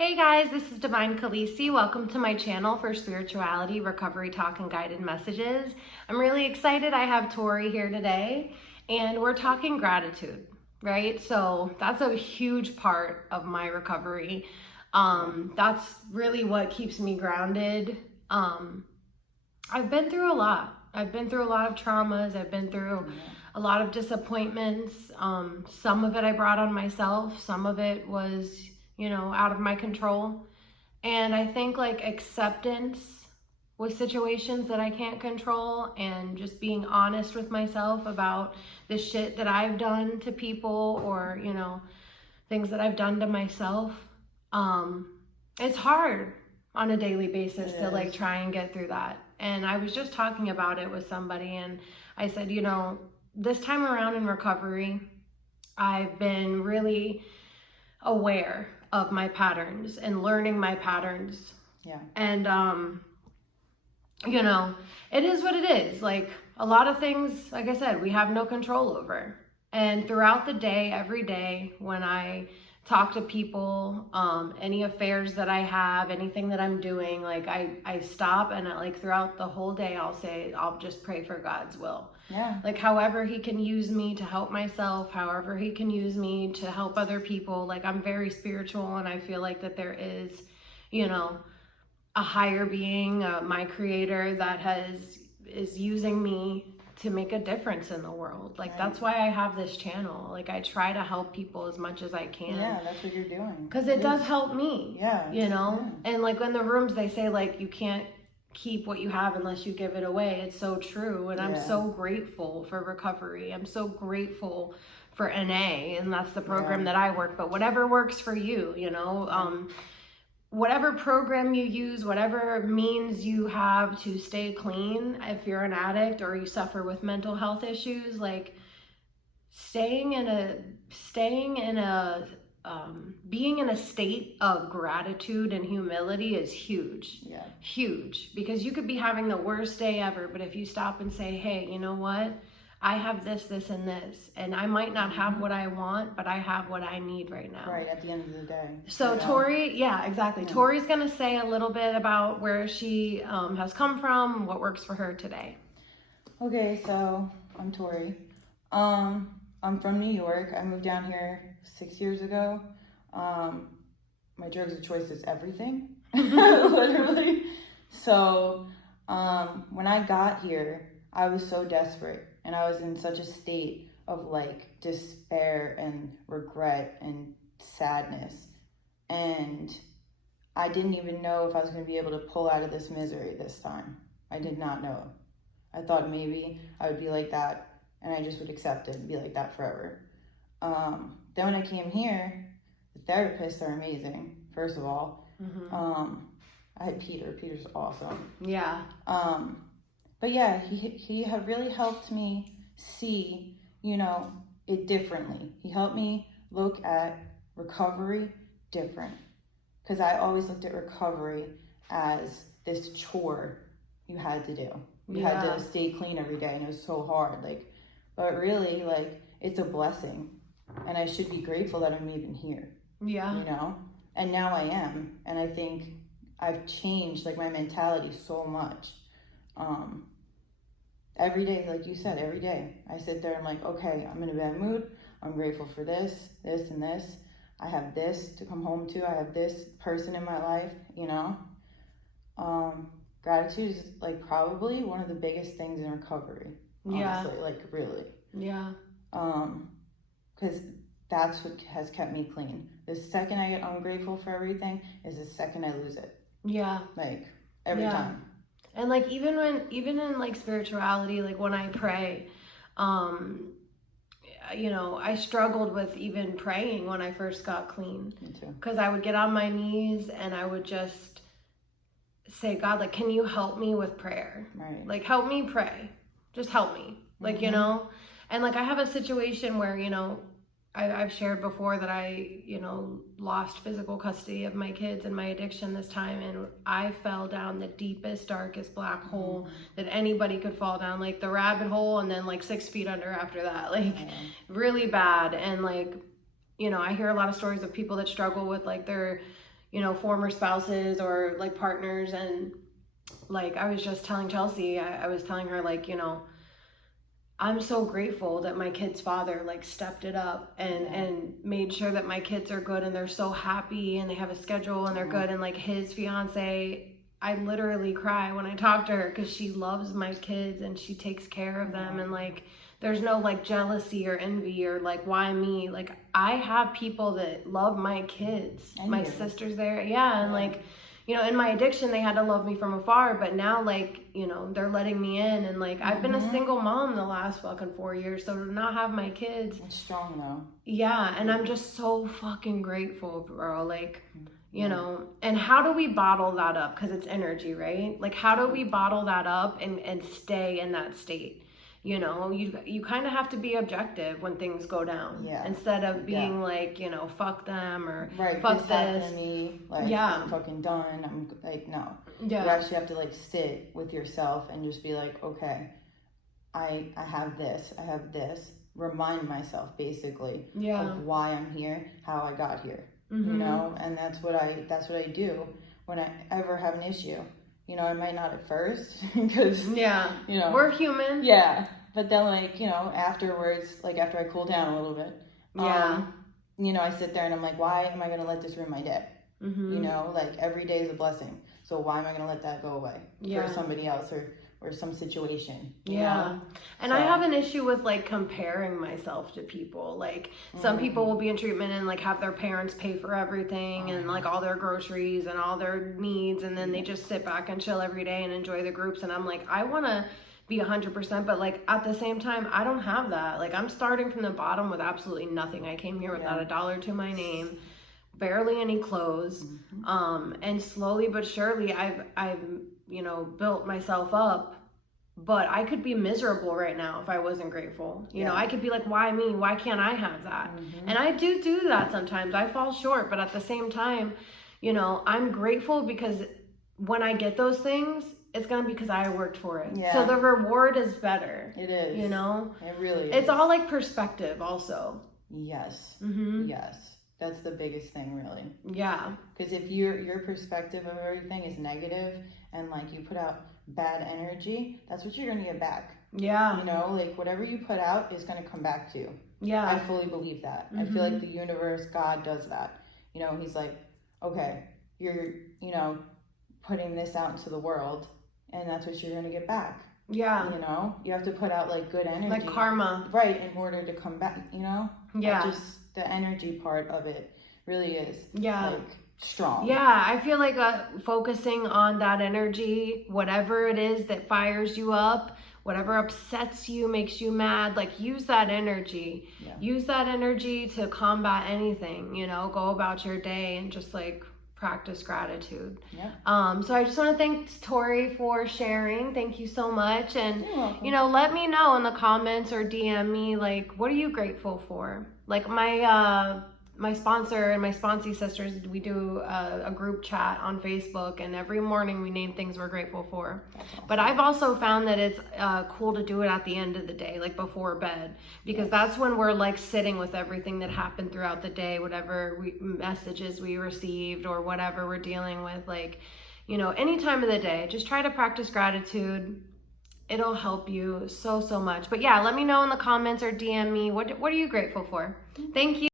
Hey guys, this is Divine Khaleesi. Welcome to my channel for spirituality, recovery talk, and guided messages. I'm really excited. I have Tori here today, and we're talking gratitude, right? So that's a huge part of my recovery. That's really what keeps me grounded. I've been through a lot. I've been through a lot of traumas. I've been through a lot of disappointments. Some of it I brought on myself. Some of it was out of my control. And I think like acceptance with situations that I can't control and just being honest with myself about the shit that I've done to people or, things that I've done to myself. It's hard on a daily basis to like try and get through that. And I was just talking about it with somebody and I said, this time around in recovery, I've been really aware of my patterns and learning my patterns. Yeah. And, it is what it is. Like a lot of things, like I said, we have no control over. And throughout the day, every day, when I talk to people, any affairs that I have, anything that I'm doing, like I stop and throughout the whole day, I'll just pray for God's will. Yeah. Like however he can use me to help myself, however he can use me to help other people. Like I'm very spiritual and I feel like that there is, a higher being, my creator that is using me to make a difference in the world. Like that's why I have this channel. Like I try to help people as much as I can. Yeah, that's what you're doing. Because it does help me. Yeah. And like in the rooms they say like you can't keep what you have unless you give it away. It's so true. And I'm so grateful for recovery. I'm so grateful for NA, and that's the program that I work. But whatever works for you, whatever program you use, whatever means you have to stay clean, if you're an addict or you suffer with mental health issues, like being in a state of gratitude and humility is huge. Yeah. Huge. Because you could be having the worst day ever, but if you stop and say, hey, you know what? I have this, this, and this, and I might not have what I want, but I have what I need right now. Right, at the end of the day. So Tori, exactly. Yeah. Tori's going to say a little bit about where she has come from, what works for her today. Okay, so I'm Tori. I'm from New York. I moved down here 6 years ago. My drugs of choice is everything, literally. So when I got here, I was so desperate. And I was in such a state of like despair and regret and sadness. And I didn't even know if I was going to be able to pull out of this misery this time. I did not know. I thought maybe I would be like that and I just would accept it and be like that forever. Then when I came here, the therapists are amazing, first of all. Mm-hmm. I had Peter. Peter's awesome. Yeah. But yeah, he had really helped me see, it differently. He helped me look at recovery different. Because I always looked at recovery as this chore you had to do. You had to stay clean every day, and it was so hard. But really, it's a blessing. And I should be grateful that I'm even here. Yeah. And now I am. And I think I've changed, my mentality so much. Every day, like you said, every day I sit there, I'm like, okay, I'm in a bad mood. I'm grateful for this, this, and this. I have this to come home to. I have this person in my life, Gratitude is probably one of the biggest things in recovery. Honestly, really. Yeah. Because that's what has kept me clean. The second I get ungrateful for everything is the second I lose it. Yeah. Every time. And even in spirituality, when I pray, I struggled with even praying when I first got clean. Me too. Because I would get on my knees and I would just say, God, can you help me with prayer? Right. Help me pray. Just help me. Mm-hmm. And I have a situation where, I've shared before that I, lost physical custody of my kids and my addiction this time. And I fell down the deepest, darkest black hole that anybody could fall down, the rabbit hole, and then 6 feet under after that, really bad. And I hear a lot of stories of people that struggle with their you know, former spouses or like partners. And like I was just telling Chelsea, I was telling her, like, you know, I'm so grateful that my kid's father like stepped it up and made sure that my kids are good and they're so happy and they have a schedule and they're good. And like his fiance, I literally cry when I talk to her because she loves my kids and she takes care of them. And like there's no like jealousy or envy or like why me. Like I have people that love my kids. My sister's there. Yeah. And like, you know, in my addiction, they had to love me from afar, but now, like, you know, they're letting me in, and like, I've been a single mom the last fucking 4 years, so to not have my kids. It's strong, though. Yeah, and I'm just so fucking grateful, bro, like, you know, and how do we bottle that up? Because it's energy, right? Like, how do we bottle that up and stay in that state? You know, you kind of have to be objective when things go down, instead of being like, you know, fuck them or fuck this. To me, like, I'm fucking done. I'm like, no. Yeah. You actually have to like sit with yourself and just be like, okay, I have this. Remind myself basically of why I'm here, how I got here. You know, and that's what I do when I ever have an issue. You know, I might not at first because, you know, we're human. Yeah. But then, like, you know, afterwards, like after I cool down a little bit, you know, I sit there and I'm like, why am I going to let this ruin my day? You know, like every day is a blessing. So why am I going to let that go away for somebody else or some situation? You know? And I have an issue with like comparing myself to people. Like some people will be in treatment and like have their parents pay for everything and like all their groceries and all their needs, and then they just sit back and chill every day and enjoy the groups. And I'm like, I want to be 100%, but like at the same time, I don't have that. Like I'm starting from the bottom with absolutely nothing. I came here without $1 to my name, barely any clothes, and slowly but surely I've you know, built myself up. But I could be miserable right now if I wasn't grateful. You know, I could be like, why me? Why can't I have that? And I do that sometimes. I fall short, but at the same time, you know, I'm grateful because when I get those things, it's going to be because I worked for it. So the reward is better. It is. You know? It really is. It's all like perspective also. Yes. Yes. That's the biggest thing, really. Yeah. Because if your perspective of everything is negative and like you put out bad energy, that's what you're going to get back. Yeah. You know, like whatever you put out is going to come back to you. Yeah. I fully believe that. I feel like the universe, God does that. You know, he's like, okay, you're, you know, putting this out into the world and that's what you're going to get back. Yeah. You know, you have to put out like good energy. Like karma. Right. In order to come back, you know? Yeah. Just the energy part of it really is. Yeah. Like strong. Yeah. I feel like focusing on that energy, whatever it is that fires you up, whatever upsets you, makes you mad, like use that energy. Yeah. Use that energy to combat anything, you know, go about your day and just like practice gratitude. Yeah. So I just want to thank Tori for sharing. Thank you so much. And, you know, let me know in the comments or DM me, like, what are you grateful for? Like my sponsor and my sponsee sisters, we do a group chat on Facebook, and every morning we name things we're grateful for. Awesome. But I've also found that it's cool to do it at the end of the day, like before bed, because that's when we're like sitting with everything that happened throughout the day, whatever messages we received or whatever we're dealing with, like, you know, any time of the day, just try to practice gratitude. It'll help you so much. But yeah, let me know in the comments or DM me, what are you grateful for? Thank you.